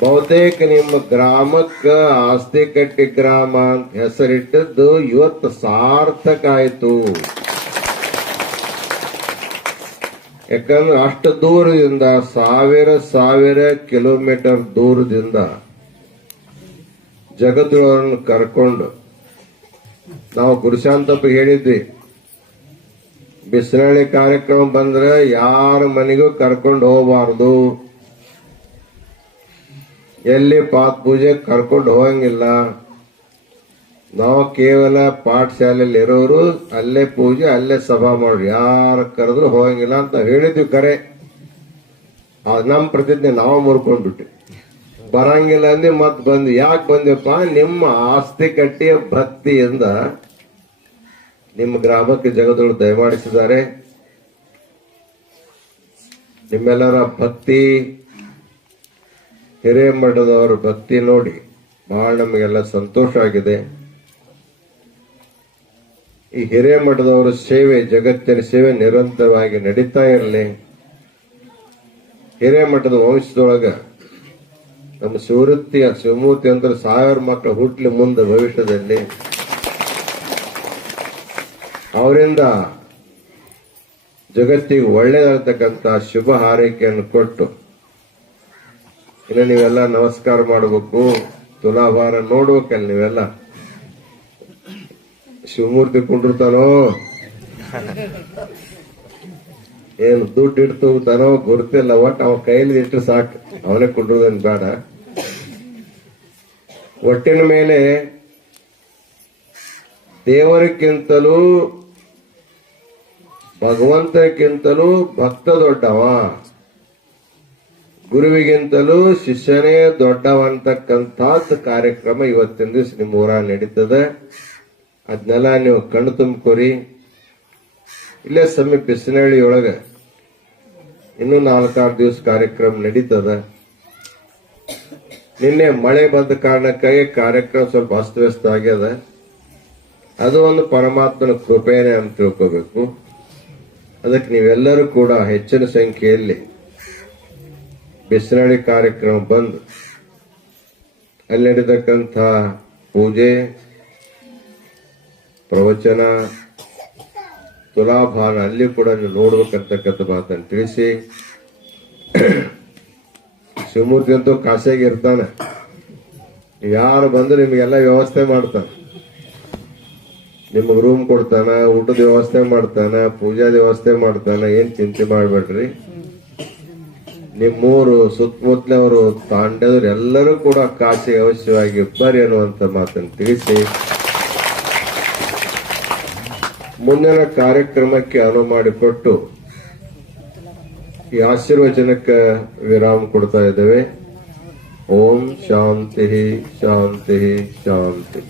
ಬಹುತೇಕ ನಿಮ್ಮ ಗ್ರಾಮಕ್ಕ ಆಸ್ತಿಕಟ್ಟಿ ಗ್ರಾಮ ಅಂತ ಹೆಸರಿಟ್ಟದ್ದು ಇವತ್ತು ಸಾರ್ಥಕ ಆಯ್ತು. ಯಾಕಂದ್ರೆ ಅಷ್ಟು ದೂರದಿಂದ, ಸಾವಿರ ಕಿಲೋಮೀಟರ್ ದೂರದಿಂದ ಜಗದ್ಗುರುವನ್ನು ಕರ್ಕೊಂಡು, ನಾವು ಗುರುಶಾಂತಪ್ಪ ಹೇಳಿದ್ವಿ, ಬಿಸಿನಳ್ಳಿ ಕಾರ್ಯಕ್ರಮ ಬಂದ್ರೆ ಯಾರ ಮನೆಗೂ ಕರ್ಕೊಂಡು ಹೋಗಬಾರ್ದು, ಎಲ್ಲಿ ಪಾತ್ ಪೂಜೆ ಕರ್ಕೊಂಡು ಹೋಗಂಗಿಲ್ಲ. ನಾವು ಕೇವಲ ಪಾಠಶಾಲೆಯಲ್ಲಿ ಇರೋರು, ಅಲ್ಲೇ ಪೂಜೆ ಅಲ್ಲೇ ಸಭಾ ಮಾಡ್ರಿ, ಯಾರು ಕರೆದ್ರು ಹೋಗಂಗಿಲ್ಲ ಅಂತ ಹೇಳಿದ್ವಿ. ಕರೆ ನಮ್ ಪ್ರತಿಜ್ಞೆ ನಾವು ಮುರ್ಕೊಂಡ್ಬಿಟ್ವಿ. ಬರಂಗಿಲ್ಲ ಅಂದ್ವಿ, ಮತ್ ಬಂದ್ವಿ. ಯಾಕೆ ಬಂದ್ವಪ್ಪ? ನಿಮ್ಮ ಆಸ್ತಿಕಟ್ಟಿಯ ಭಕ್ತಿಯಿಂದ ನಿಮ್ಮ ಗ್ರಾಮಕ್ಕೆ ಜಗದೊಳು ದಯಮಾಡಿಸಿದ್ದಾರೆ. ನಿಮ್ಮೆಲ್ಲರ ಭಕ್ತಿ, ಹಿರೇಮಠದವರ ಭಕ್ತಿ ನೋಡಿ ಬಹಳ ನಮಗೆಲ್ಲ ಸಂತೋಷ ಆಗಿದೆ. ಈ ಹಿರೇಮಠದವರ ಸೇವೆ, ಜಗತ್ತಿನ ಸೇವೆ ನಿರಂತರವಾಗಿ ನಡೀತಾ ಇರಲಿ. ಹಿರೇಮಠದ ವಂಶದೊಳಗ ನಮ್ಮ ಶಿವಮೂರ್ತಿ ಅಂತ 1000 ಮಕ್ಕಳು ಹುಟ್ಲಿ ಮುಂದೆ ಭವಿಷ್ಯದಲ್ಲಿ. ಅವರಿಂದ ಜಗತ್ತಿಗೆ ಒಳ್ಳೆಯದಾಗತಕ್ಕಂತ ಶುಭ ಹಾರೈಕೆಯನ್ನು ಕೊಟ್ಟು, ಇನ್ನು ನೀವೆಲ್ಲ ನಮಸ್ಕಾರ ಮಾಡಬೇಕು, ತುಲಾಭಾರ ನೋಡ್ಬೇಕಲ್ಲ ನೀವೆಲ್ಲ. ಶಿವಮೂರ್ತಿ ಕುಂಡಿರ್ತಾನೋ, ಏನು ದುಡ್ಡು ಇಡ್ತು ತಾನೋ ಗೊತ್ತಿಲ್ಲ, ಒಟ್ಟು ಅವ ಕೈಲಿ ಇಟ್ಟು ಸಾಕು, ಅವನೇ ಕುಂಡ್ರದನ್ ಬೇಡ. ಒಟ್ಟಿನ ಮೇಲೆ ದೇವರಿಗಿಂತಲೂ ಭಗವಂತಕ್ಕಿಂತಲೂ ಭಕ್ತ ದೊಡ್ಡವ, ಗುರುವಿಗಿಂತಲೂ ಶಿಷ್ಯನೇ ದೊಡ್ಡವಂತಕ್ಕಂಥದ್ದು ಕಾರ್ಯಕ್ರಮ ಇವತ್ತಿನ ದಿವಸ ನಿಮ್ಮ ಊರ ನಡೀತದೆ. ಅದನ್ನೆಲ್ಲ ನೀವು ಕಣ್ಣು ತುಂಬಿಕೊರಿ. ಇಲ್ಲೇ ಸಮೀಪ ಬಿಸಿನಹಳ್ಳಿಯೊಳಗ ಇನ್ನು 4-6 ದಿವಸ ಕಾರ್ಯಕ್ರಮ ನಡೀತದ. ನಿನ್ನೆ ಮಳೆ ಬಂದ ಕಾರಣಕ್ಕಾಗಿ ಕಾರ್ಯಕ್ರಮ ಸ್ವಲ್ಪ ಅಸ್ತವ್ಯಸ್ತ ಆಗ್ಯದ. ಅದು ಒಂದು ಪರಮಾತ್ಮನ ಕೃಪೆನೇ ಅಂತ ತಿಳ್ಕೋಬೇಕು. ಅದಕ್ಕೆ ನೀವೆಲ್ಲರೂ ಕೂಡ ಹೆಚ್ಚಿನ ಸಂಖ್ಯೆಯಲ್ಲಿ ಬಿಸನಳ್ಳಿ ಕಾರ್ಯಕ್ರಮ ಬಂದು ಅಲ್ಲಿ ನಡೆದಕ್ಕಂಥ ಪೂಜೆ, ಪ್ರವಚನ, ತುಲಾಭಾರ ಅಲ್ಲಿ ಕೂಡ ನೀವು ನೋಡ್ಬೇಕಂತಕ್ಕಂಥ ಮಾತನ್ನು ತಿಳಿಸಿ, ಶಿವಮೂರ್ತಿ ಅಂತೂ ಕಾಸೆಗೆ ಇರ್ತಾನೆ. ಯಾರು ಬಂದು ನಿಮಗೆಲ್ಲ ವ್ಯವಸ್ಥೆ ಮಾಡ್ತಾನೆ. ನಿಮಗೆ ರೂಮ್ ಕೊಡ್ತಾನ, ಊಟದ ವ್ಯವಸ್ಥೆ ಮಾಡ್ತಾನ, ಪೂಜಾದ ವ್ಯವಸ್ಥೆ ಮಾಡ್ತಾನ. ಏನ್ ಚಿಂತೆ ಮಾಡ್ಬೇಡ್ರಿ. ನಿಮ್ಮೂರು ಸುತ್ತಮುತ್ತಲವರು ತಾಂಡವರು ಎಲ್ಲರೂ ಕೂಡ ಕಾಶಿಗೆ ಅವಶ್ಯವಾಗಿ ಬರ್ರಿ ಅನ್ನುವಂತ ಮಾತನ್ನು ತಿಳಿಸಿ ಮುಂದಿನ ಕಾರ್ಯಕ್ರಮಕ್ಕೆ ಅನುವು ಮಾಡಿಕೊಟ್ಟು ಈ ಆಶೀರ್ವಚನಕ್ಕೆ ವಿರಾಮ ಕೊಡ್ತಾ ಇದ್ದೇವೆ. ಓಂ ಶಾಂತಿ ಶಾಂತಿ ಶಾಂತಿ.